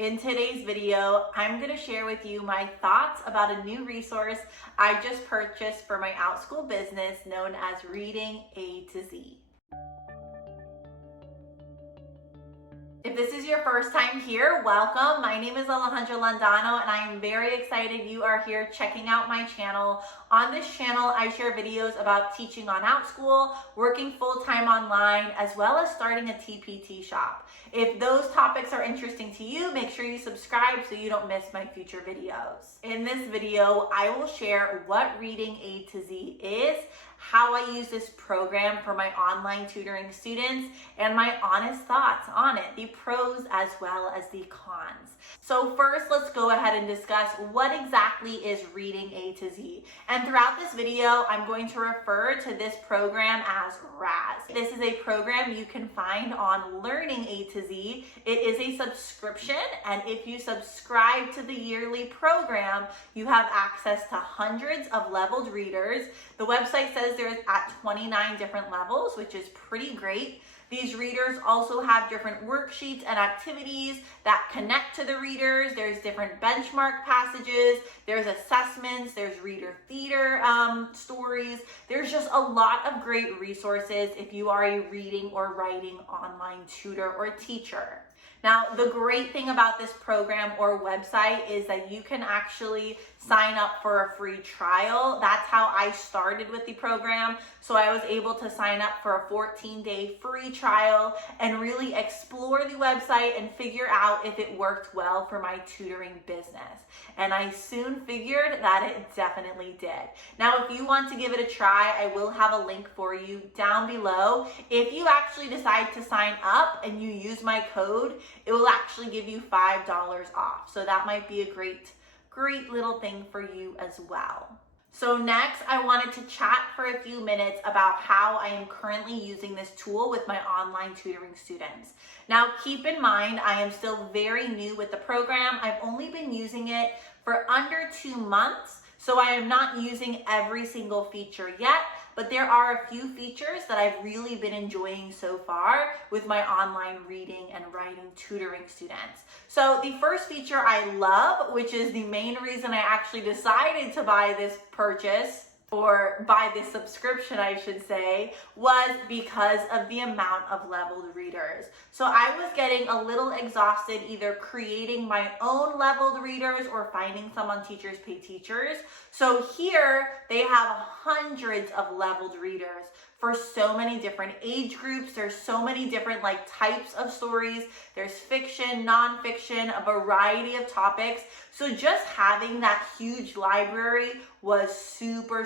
In today's video, I'm going to share with you my thoughts about a new resource I just purchased for my Outschool business known as Reading A to Z. If this is your first time here, welcome. My name is Alejandra Landano and I am very excited you are here checking out my channel. On this channel, I share videos about teaching on Outschool, working full-time online, as well as starting a TPT shop. If those topics are interesting to you, make sure you subscribe so you don't miss my future videos. In this video, I will share what Reading A to Z is, how I use this program for my online tutoring students, and my honest thoughts on it, the pros as well as the cons. So first, let's go ahead and discuss what exactly is Reading A to Z. And throughout this video, I'm going to refer to this program as RAZ. This is a program you can find on Learning A to Z. It is a subscription, and if you subscribe to the yearly program, you have access to hundreds of leveled readers. The website says there's at 29 different levels, which is pretty great. These readers also have different worksheets and activities that connect to the readers. There's different benchmark passages, there's assessments, there's reader theater stories. There's just a lot of great resources if you are a reading or writing online tutor or teacher. Now, the great thing about this program or website is that you can actually sign up for a free trial. That's how I started with the program. So I was able to sign up for a 14-day free trial and really explore the website and figure out if it worked well for my tutoring business. And I soon figured that it definitely did. Now, if you want to give it a try, I will have a link for you down below. If you actually decide to sign up and you use my code, it will actually give you $5 off. So that might be a great little thing for you as well. So next, I wanted to chat for a few minutes about how I am currently using this tool with my online tutoring students. Now, keep in mind, I am still very new with the program. I've only been using it for under 2 months, so I am not using every single feature yet, but there are a few features that I've really been enjoying so far with my online reading and writing tutoring students. So the first feature I love, which is the main reason I actually decided to buy this purchase, or buy this subscription, I should say, was because of the amount of leveled readers. So I was getting a little exhausted either creating my own leveled readers or finding some on Teachers Pay Teachers. So here they have hundreds of leveled readers for so many different age groups. There's so many different types of stories. There's fiction, nonfiction, a variety of topics. So just having that huge library was super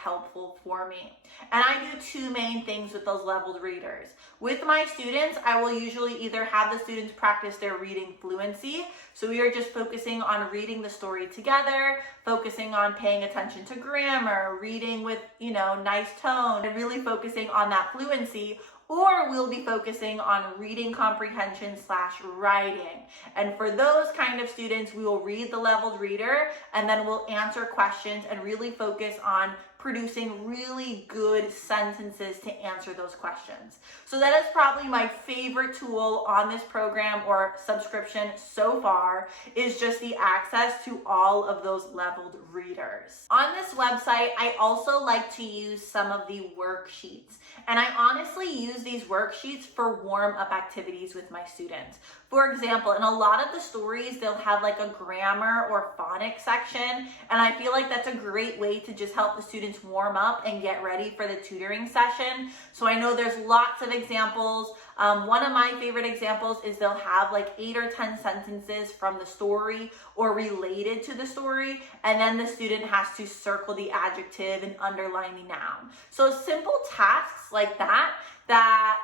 helpful for me. And I do two main things with those leveled readers. With my students, I will usually either have the students practice their reading fluency. So we are just focusing on reading the story together, focusing on paying attention to grammar, reading with, nice tone, and really focusing on that fluency. Or we'll be focusing on reading comprehension / writing. And for those kind of students, we will read the leveled reader and then we'll answer questions and really focus on producing really good sentences to answer those questions. So that is probably my favorite tool on this program or subscription so far, is just the access to all of those leveled readers. On this website, I also like to use some of the worksheets. And I honestly use these worksheets for warm-up activities with my students. For example, in a lot of the stories, they'll have a grammar or phonics section, and I feel like that's a great way to just help the students warm up and get ready for the tutoring session. So I know there's lots of examples. One of my favorite examples is they'll have 8 or 10 sentences from the story or related to the story, and then the student has to circle the adjective and underline the noun. So simple tasks like that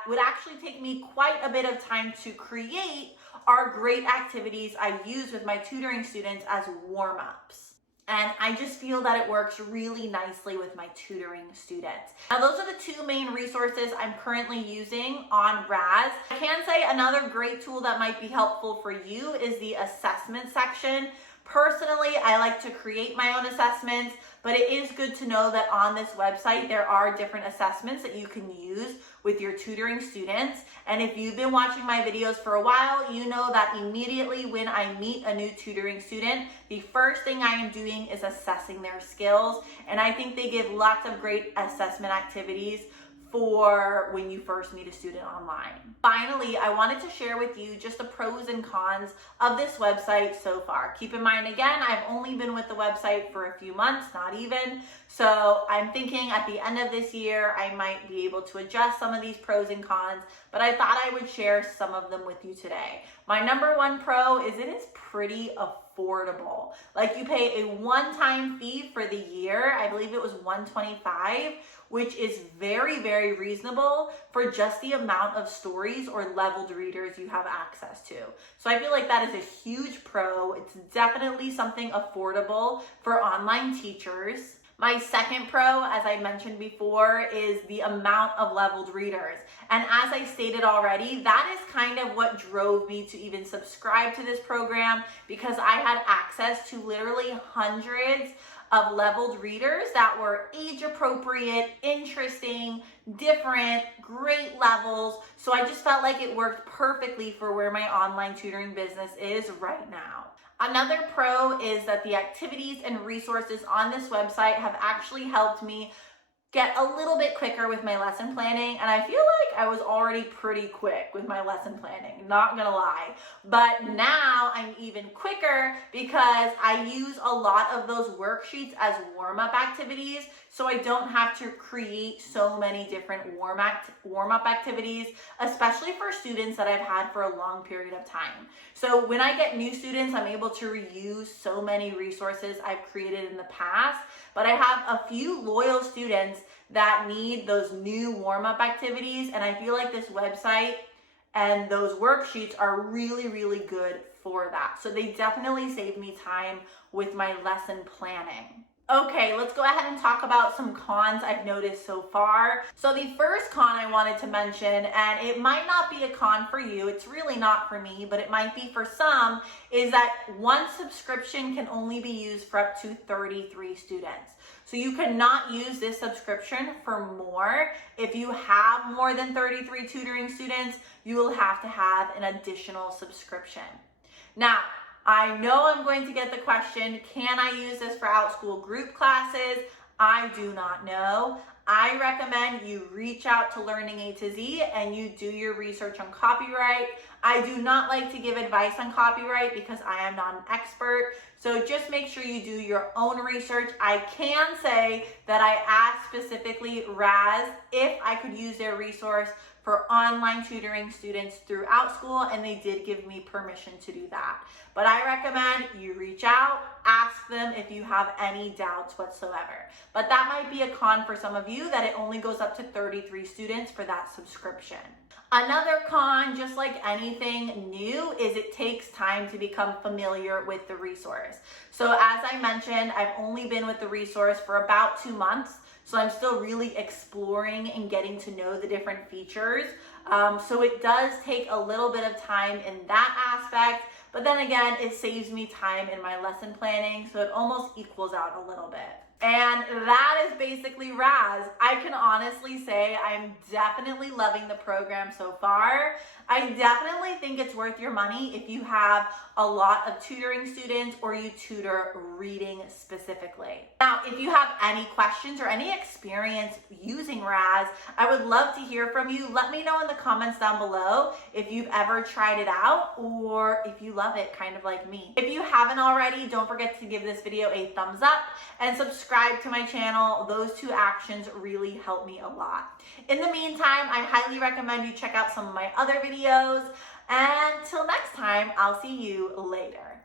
would actually take me quite a bit of time to create are great activities I use with my tutoring students as warm-ups. And I just feel that it works really nicely with my tutoring students. Now, those are the two main resources I'm currently using on RAZ. I can say another great tool that might be helpful for you is the assessment section. Personally, I like to create my own assessments, but it is good to know that on this website, there are different assessments that you can use with your tutoring students. And if you've been watching my videos for a while, you know that immediately when I meet a new tutoring student, the first thing I am doing is assessing their skills. And I think they give lots of great assessment activities for when you first meet a student online. Finally, I wanted to share with you just the pros and cons of this website so far. Keep in mind, again, I've only been with the website for a few months, not even. So I'm thinking at the end of this year, I might be able to adjust some of these pros and cons, but I thought I would share some of them with you today. My number one pro is it is pretty affordable. Like, you pay a one-time fee for the year. I believe it was $125, which is very, very reasonable for just the amount of stories or leveled readers you have access to. So I feel like that is a huge pro. It's definitely something affordable for online teachers. My second pro, as I mentioned before, is the amount of leveled readers. And as I stated already, that is kind of what drove me to even subscribe to this program, because I had access to literally hundreds of leveled readers that were age appropriate, interesting, different, great levels. So I just felt like it worked perfectly for where my online tutoring business is right now. Another pro is that the activities and resources on this website have actually helped me get a little bit quicker with my lesson planning, and I feel like I was already pretty quick with my lesson planning, not gonna lie. But now I'm even quicker because I use a lot of those worksheets as warm-up activities, so I don't have to create so many different warm-up activities, especially for students that I've had for a long period of time. So when I get new students, I'm able to reuse so many resources I've created in the past, but I have a few loyal students that need those new warm-up activities, and I feel like this website and those worksheets are really, really good for that. So they definitely save me time with my lesson planning. Okay, let's go ahead and talk about some cons I've noticed so far. So the first con I wanted to mention, and it might not be a con for you, it's really not for me, but it might be for some, is that one subscription can only be used for up to 33 students. So you cannot use this subscription for more. If you have more than 33 tutoring students, you will have to have an additional subscription. Now, I know I'm going to get the question, can I use this for Outschool group classes? I do not know. I recommend you reach out to Learning A to Z and you do your research on copyright. I do not like to give advice on copyright because I am not an expert. So just make sure you do your own research. I can say that I asked specifically RAZ if I could use their resource for online tutoring students through Outschool, and they did give me permission to do that. But I recommend you reach out, ask them if you have any doubts whatsoever. But that might be a con for some of you, that it only goes up to 33 students for that subscription. Another con, just like anything new, is it takes time to become familiar with the resource. So as I mentioned, I've only been with the resource for about 2 months. So I'm still really exploring and getting to know the different features. So it does take a little bit of time in that aspect, but then again, it saves me time in my lesson planning, so it almost equals out a little bit. And that is basically RAZ. I can honestly say I'm definitely loving the program so far. I definitely think it's worth your money if you have a lot of tutoring students or you tutor reading specifically. Now, if you have any questions or any experience using RAZ, I would love to hear from you. Let me know in the comments down below if you've ever tried it out or if you love it, kind of like me. If you haven't already, don't forget to give this video a thumbs up and subscribe to my channel. Those two actions really help me a lot. In the meantime, I highly recommend you check out some of my other videos. And till next time, I'll see you later.